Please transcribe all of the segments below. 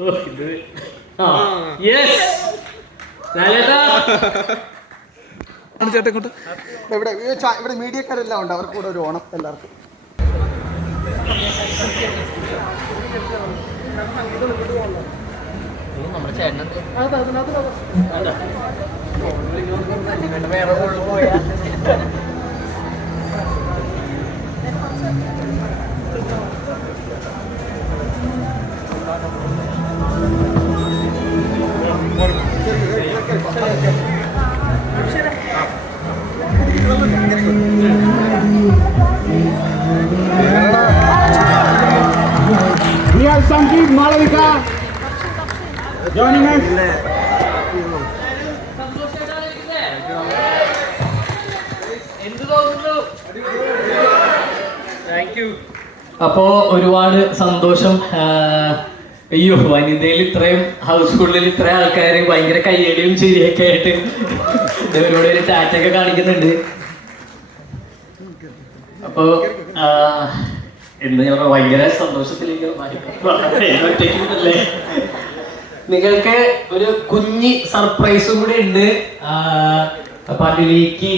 ഓ ഇത് ആ യെസ് ലാലേട്ടാ ചേട്ടൻ കൊണ്ട് ഇവിടെ ഇവിടെ മീഡിയക്കാരെല്ലാം ഉണ്ട് അവർക്ക് കൂടെ ഒരു ഓണം എല്ലാവർക്കും നമ്മുടെ ചേട്ടൻ വേറെ പോയാ മാളവിക ജോയിനിങ് അപ്പോ ഒരുപാട് സന്തോഷം അയ്യോ വനിതയിൽ ഇത്രയും ഹൗസ്ഫുള്ളിൽ ഇത്രയും ആൾക്കാർ ഭയങ്കര കയ്യടിയും ശരിയൊക്കെ ആയിട്ട് ഇവരോട് ഒരു ടാറ്റൊക്കെ കാണിക്കുന്നുണ്ട് അപ്പോ എന്ന് ഞങ്ങൾ ഭയങ്കര സന്തോഷത്തിലേക്ക് ഒറ്റയ്ക്കല്ലേ നിങ്ങൾക്ക് ഒരു കുഞ്ഞി സർപ്രൈസും കൂടി ഉണ്ട് പതിലേക്ക്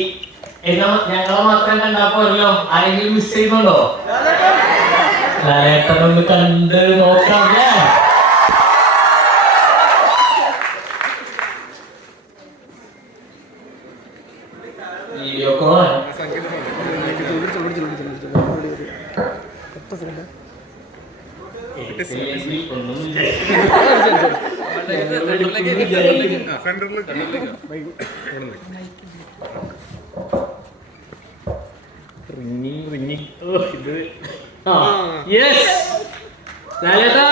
എന്നാ ഞങ്ങളെ മാത്രം കണ്ടാ പോരല്ലോ ആരെങ്കിലും മിസ് ചെയ്യുന്നുണ്ടോ ലാലേട്ടനൊന്ന് കണ്ട് നോക്കാം റിങ്ങി റിങ്ങി ഇത് ആ യെസ് ലാലേട്ടാ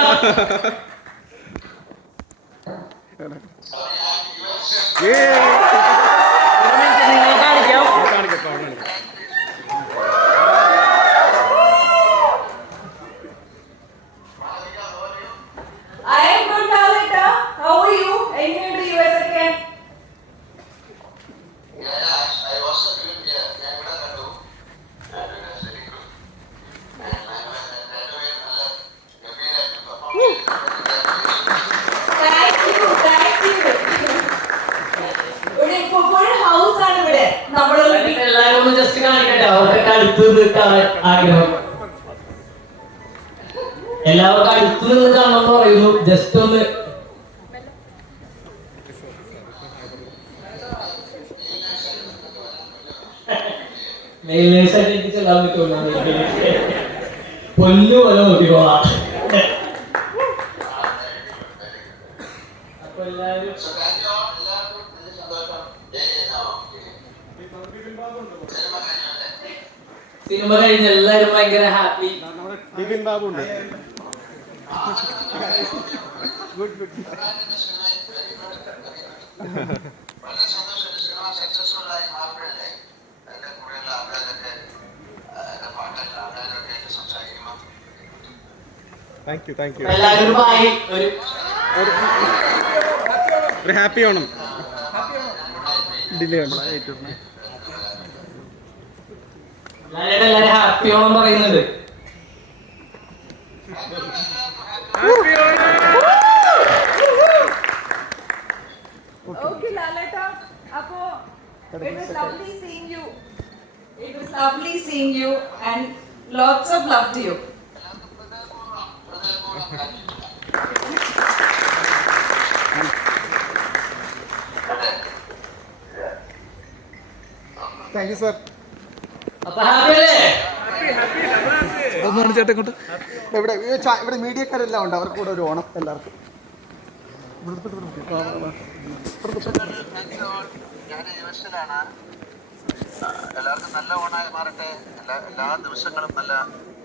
Yeah. അടുത്ത് നിൽക്കാൻ ആഗ്രഹം എല്ലാവർക്കും അടുത്ത് നിൽക്കാണെന്ന് പറയുന്നു ജസ്റ്റ് ഒന്ന് മെയിലേഴ്സ് ആയിട്ട് എനിക്ക് ചെല്ലാൻ പറ്റുള്ളൂ പൊന്നു പോലെ നോക്കിക്കോളാം അപ്പൊ എല്ലാവരും സിനിമ കഴിഞ്ഞ എല്ലാരും ഭയങ്കര happy Bipin Babu good good സന്തോഷം സക്സസ്ഫുൾ ആയി എല്ലാവരും ഒരു ഒരു ഹാപ്പി ഓണം ഡിലേ ആണ് എല്ലാരും ഹാപ്പി ഓണം പറയുന്നുണ്ട് lovely seeing you and lots of love to you. Thank you, sir. ഒന്നാണ് ചേട്ടൻ കൊണ്ട് ഇവിടെ ഇവിടെ മീഡിയക്കാരെല്ലാം ഉണ്ട് അവർക്ക് കൂടെ ഒരു ഓണം എല്ലാവർക്കും ഞാൻ യൂസിലാണ് എല്ലാവർക്കും നല്ല ഓണായി മാറട്ടെ എല്ലാ എല്ലാ ദിവസങ്ങളും നല്ല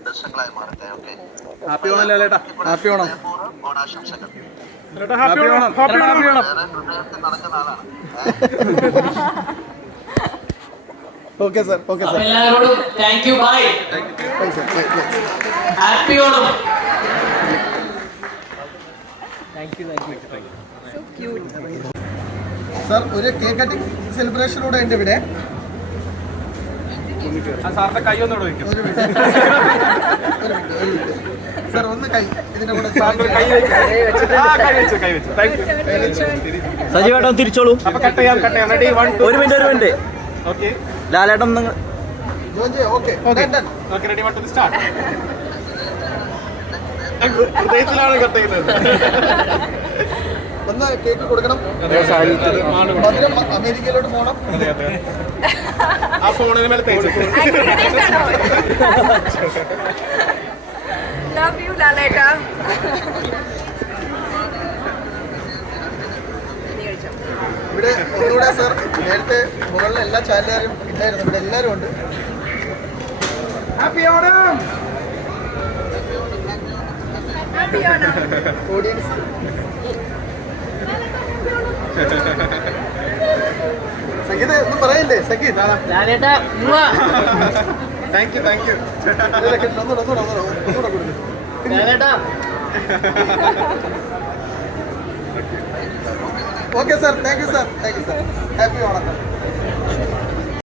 ദിവസങ്ങളായി മാറട്ടെ ഓക്കെ ഹാപ്പി ഓണം ലേട്ടാ ഹാപ്പി ഓണം ഓണാശംസകൾ ഹാപ്പി ഓണം ഹാപ്പി ഓണം ഹൃദയത്തിൽ നടക്കുന്ന ആളാണ് ഓക്കെ സാർ ഓക്കെ സാർ എല്ലാവരോടും താങ്ക് യു ബൈ ഹാപ്പിയോടും സാർ ഒരു കേക്ക് കട്ടിംഗ് സെലിബ്രേഷനോടെ ഉണ്ട് ഇവിടെ സാറിന്റെ കൈ ഒന്ന് കൈ സജീവേട്ടൻ തിരിച്ചോളൂ ഒരു മിനിറ്റ് ഒരു മിനിറ്റ് ഓക്കെ ലാലേട്ടൻ നിങ്ങൾ കേക്ക് കൊടുക്കണം അമേരിക്കയിലോട്ട് പോകണം ആ ഫോണിന് മേലെ ലവ് ലാലേട്ടാ ഇവിടെ ഒന്നുകൂടെ സാർ നേരത്തെ മുകളിലെ എല്ലാ ചാനലുകാരും ഇല്ലായിരുന്നു ഇവിടെ എല്ലാവരും ഉണ്ട് ഹാപ്പി ഓണം ഓഡിയൻസ് സംഗീത ഒന്നും പറയല്ലേ Sangeetha thank you thank you ഒന്നുകൂടെ ഒന്നുകൂടെ ഒന്നുകൂടെ ഒന്നുകൂടെ Okay sir, thank you sir, happy Onam.